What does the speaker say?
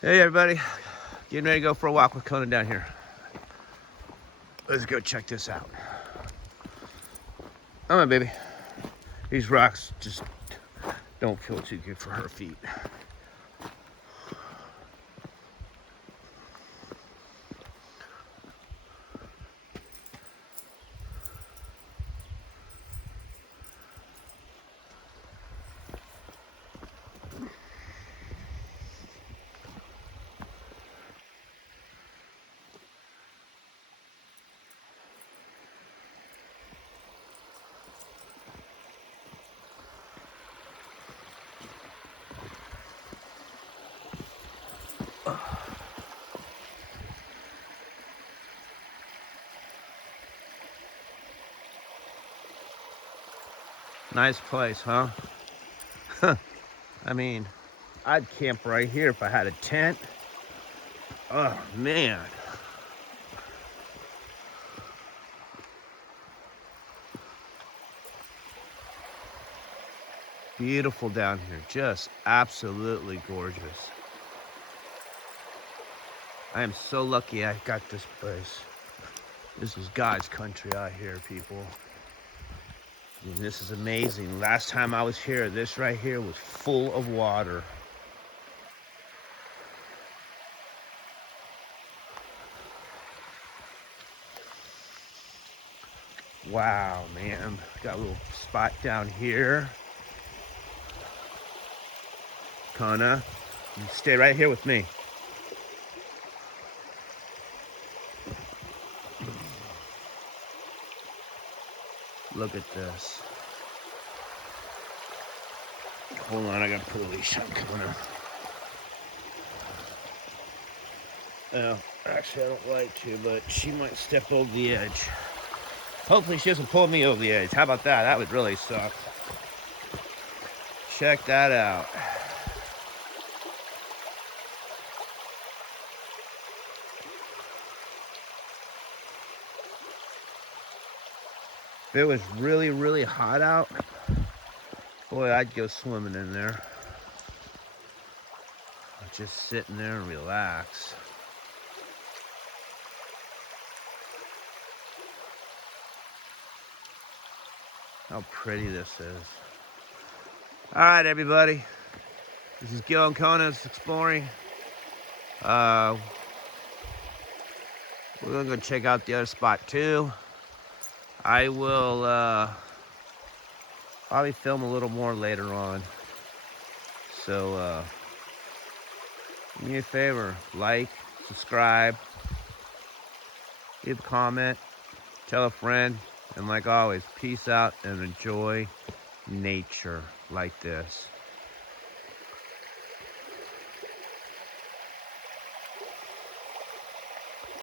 Hey everybody, getting ready to go for a walk with Conan down here. Let's go check this out. Come on, baby. These rocks just don't feel too good for her feet. Nice place, huh? I mean, I'd camp right here if I had a tent. Oh man. Beautiful down here, just absolutely gorgeous. I am so lucky I got this place. This is God's country out here, people. And this is amazing. Last time I was here, this right here was full of water. Wow, man. Got a little spot down here. Kona, you stay right here with me. Look at this. Hold on, I gotta put a leash on Kona. Oh, actually, I don't like to, but she might step over the edge. Hopefully, she doesn't pull me over the edge. How about that? That would really suck. Check that out. If it was really, really hot out, boy, I'd go swimming in there. Just sit in there and relax. How pretty this is. All right, everybody. This is Gil and Kona's Exploring. We're gonna go check out the other spot too. I will probably film a little more later on. So do me a favor, like, subscribe, leave a comment, tell a friend, and like always, peace out and enjoy nature like this.